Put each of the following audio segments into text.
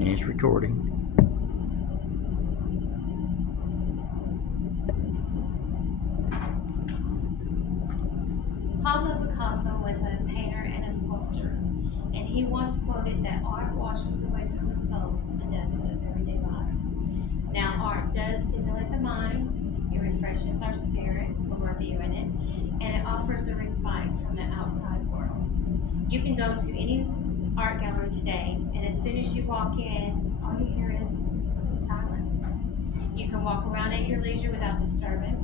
and he's recording. Pablo Picasso was a painter and a sculptor, and he once quoted that art washes away from the soul the dust of everyday life. Now, art does stimulate the mind, it refreshes our spirit when we're viewing it, and it offers a respite from the outside world. You can go to any art gallery today, and as soon as you walk in, all you hear is silence. You can walk around at your leisure without disturbance.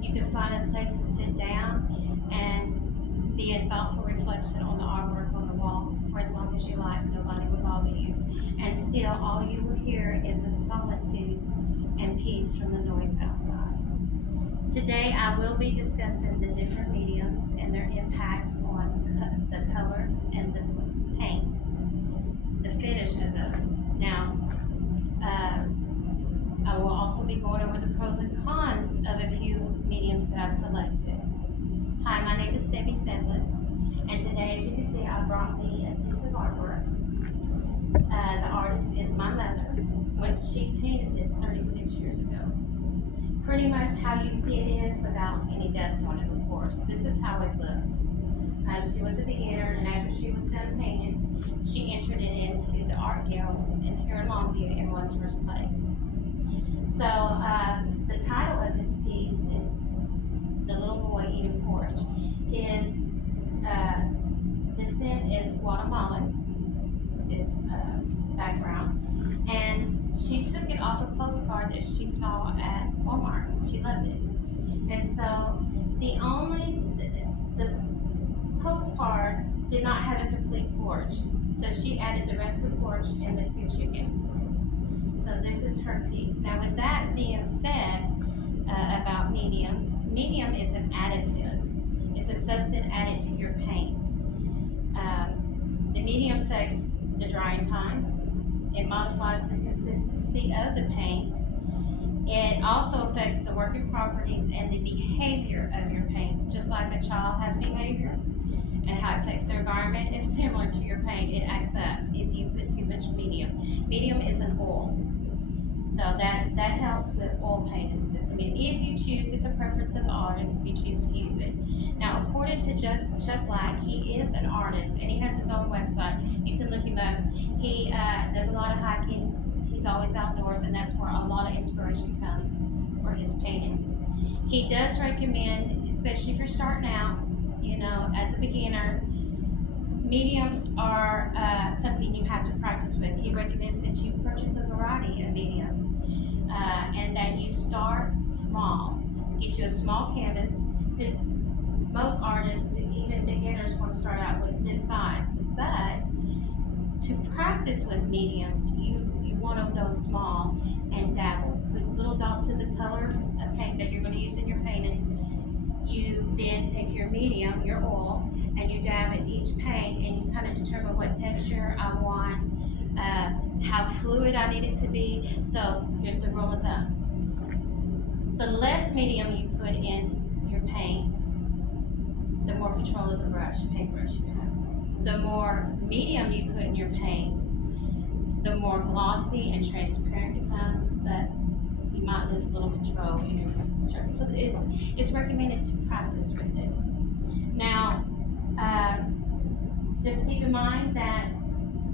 You can find a place to sit down and be in thoughtful reflection on the artwork on the wall for as long as you like. Nobody will bother you. And still, all you will hear is a solitude and peace from the noise outside. Today, I will be discussing the different mediums and their impact on the colors and the paint, the finish of those. Now, I will also be going over the pros and cons of a few mediums that I've selected. Hi, my name is Debbie Semblitz, and today, as you can see, I brought me a piece of artwork. The artist is my mother, when she painted this 36 years ago. Pretty much how you see it is without any dust on it, of course. This is how it looked. She was a beginner, and after she was done painting, she entered it into the art guild here in Longview and won first place. So the title of this piece is The Little Boy Eating Porridge. His descent is Guatemalan, his background, and she took it off a postcard that she saw at Walmart. She loved it. And so the postcard did not have a complete porridge, so she added the rest of the porridge and the 2 chickens. So this is her piece. Now, with that being said, about mediums, medium is an additive. It's a substance added to your paint. The medium affects the drying times. It modifies the consistency of the paint. It also affects the working properties and the behavior of your paint. Just like a child has behavior and how it affects their environment is similar to your paint. It acts up if you put too much medium. Medium is an oil. So that helps with oil paintings. If you choose, it's a preference of the artist if you choose to use it. Now, according to Chuck Black, he is an artist and he has his own website. You can look him up. He does a lot of hiking. He's always outdoors, and that's where a lot of inspiration comes for his paintings. He does recommend, especially if you're starting out, as a beginner, mediums are something you have to practice with. He recommends that you purchase a variety of mediums and that you start small. Get you a small canvas. Because most artists, even beginners, want to start out with this size. But to practice with mediums, you want to go small and dabble. Put little dots of the color of paint that you're going to use in your painting. You then take your medium, your oil, and you dab in each paint, and you kind of determine what texture I want, how fluid I need it to be. So here's the rule of thumb. The less medium you put in your paint, the more control of the paintbrush you have. The more medium you put in your paint, the more glossy and transparent it becomes, but you might lose a little control in your stroke. So it's recommended to practice with it. Now, just keep in mind that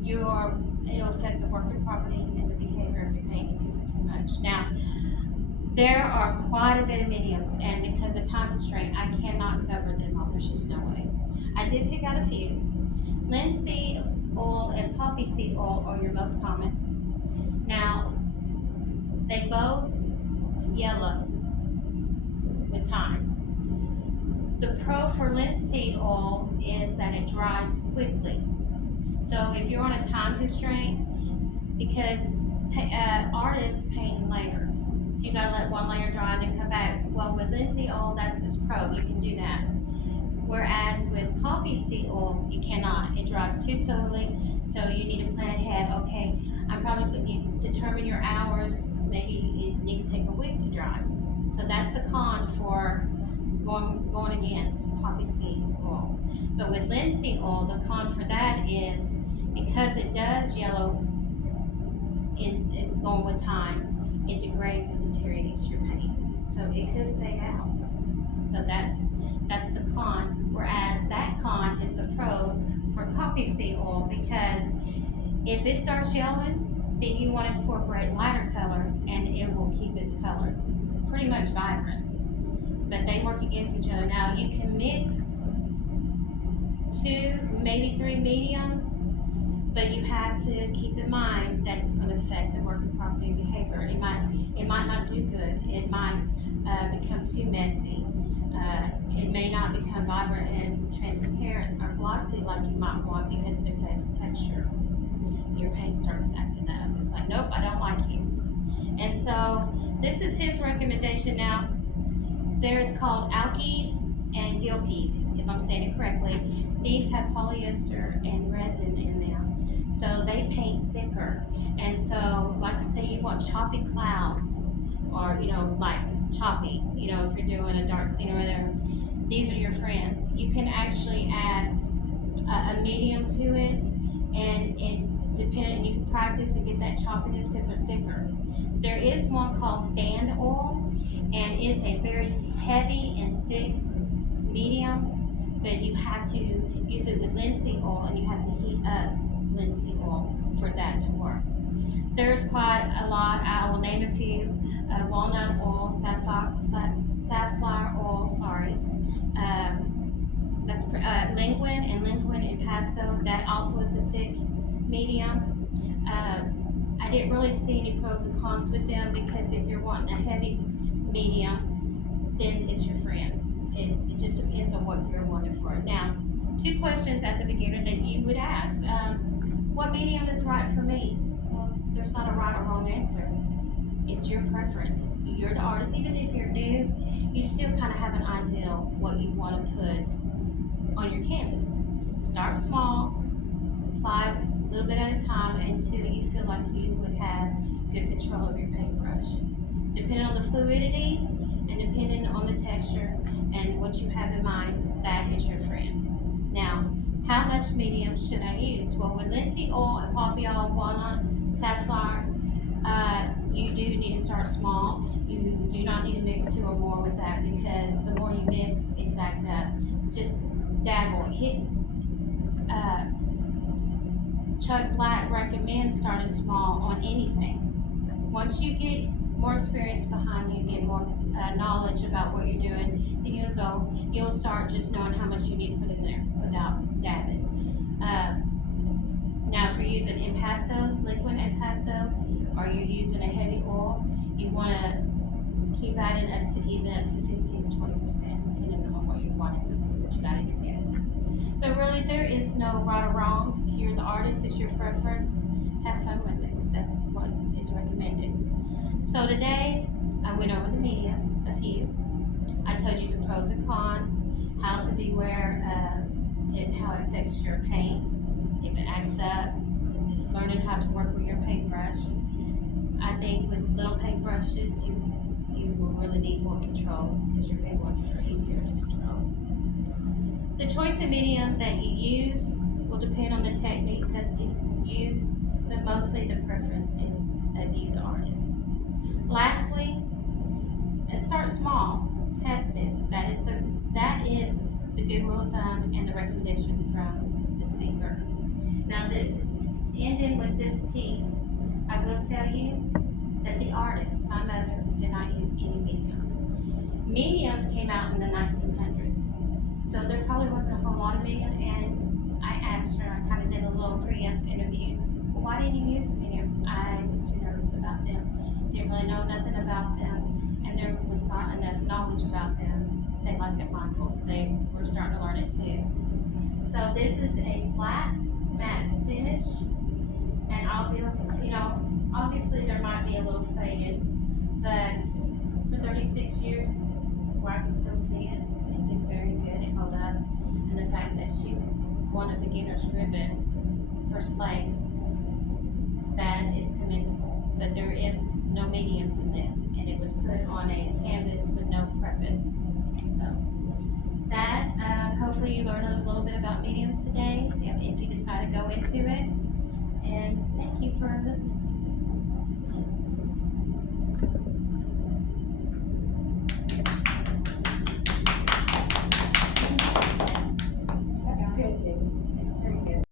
it'll affect the working property and the behavior of your paint if you put too much. Now, there are quite a bit of mediums, and because of time constraint, I cannot cover them all. There's just no way. I did pick out a few. Linseed oil and poppy seed oil are your most common. Now, they both yellow with time. The pro for linseed oil is that it dries quickly. So if you're on a time constraint, because artists paint in layers, so you gotta let one layer dry and then come back. Well, with linseed oil, that's just pro, you can do that. Whereas with poppy seed oil, you cannot. It dries too slowly, so you need to plan ahead. Okay, I'm probably going to determine your hours. Maybe it needs to take a week to dry. So that's the con for going against poppy seed oil. But with linseed oil, the con for that is because it does yellow in going with time, it degrades and deteriorates your paint. So it could fade out. So that's the con. Whereas that con is the pro for poppy seed oil, because if it starts yellowing, then you want to incorporate lighter colors and it will keep its color pretty much vibrant. But they work against each other. Now you can mix 2, maybe 3 mediums, but you have to keep in mind that it's going to affect the working property and behavior. It might not do good. It might become too messy. It may not become vibrant and transparent or glossy like you might want, because it affects texture. Your paint starts acting up. It's like, nope, I don't like you. And so this is his recommendation. Now, there is called alkyd and gilkyd, if I'm saying it correctly. These have polyester and resin in them, so they paint thicker. And so, like I say, you want choppy clouds, or like choppy. If you're doing a dark scene or whatever, these are your friends. You can actually add a medium to it, and you can practice and get that choppiness because they're thicker. There is one called stand oil, and it's a very heavy and thick medium, but you have to use it with linseed oil, and you have to heat up linseed oil for that to work. There's quite a lot. I will name a few: walnut oil, safflower oil. That's linguine and linguine impasto. That also is a thick medium. I didn't really see any pros and cons with them, because if you're wanting a heavy medium, then it's your friend. It just depends on what you're wanting for it. Now, 2 questions as a beginner that you would ask: what medium is right for me? Well, there's not a right or wrong answer. It's your preference. You're the artist. Even if you're new, you still kind of have an idea what you want to put on your canvas. Start small, apply a little bit at a time until you feel like you would have good control of your paintbrush. Depending on the fluidity and depending on the texture and what you have in mind, that is your friend. Now, how much medium should I use? Well, with linseed oil and poppy oil, walnut, safflower, you do need to start small. You do not need to mix 2 or more with that, because the more you mix, it can act up. Just dabble. Chuck Black recommends starting small on anything. Once you get more experience behind you, get more knowledge about what you're doing, then you'll start just knowing how much you need to put in there without dabbing. Now, if you're using impastos, liquid impasto, or you're using a heavy oil, you want to keep adding up to 15 to 20%, depending on what you want, what you got in your head. But really, there is no right or wrong. If you're the artist, it's your preference. Have fun with it. That's what is recommended. So today, I went over the mediums, a few. I told you the pros and cons, how to beware how it affects your paint, if it acts up, learning how to work with your paintbrush. I think with little paintbrushes, you will really need more control, because your big ones are easier to control. The choice of medium that you use will depend on the technique that is used, but mostly the preference is of you, the artist. Lastly, start small, test it. That is the good rule of thumb and the recommendation from the speaker. Now, ending with this piece, I will tell you that the artist, my mother, did not use any mediums. Mediums came out in the 1900s, so there probably wasn't a whole lot of medium. And I asked her, I kind of did a little preempt interview. Well, why didn't you use medium? I was too nervous about them. Didn't really know nothing about them, and there was not enough knowledge about them. Say like at Michael's, they were starting to learn it too. So this is a flat matte finish, and obviously there might be a little faded, but for 36 years, where I can still see it did very good and hold up. And the fact that she won a beginner's ribbon, first place, that is commendable. But there is no mediums in this, and it was put on a canvas with no prepping. So that, hopefully you learned a little bit about mediums today, if you decide to go into it. And thank you for listening.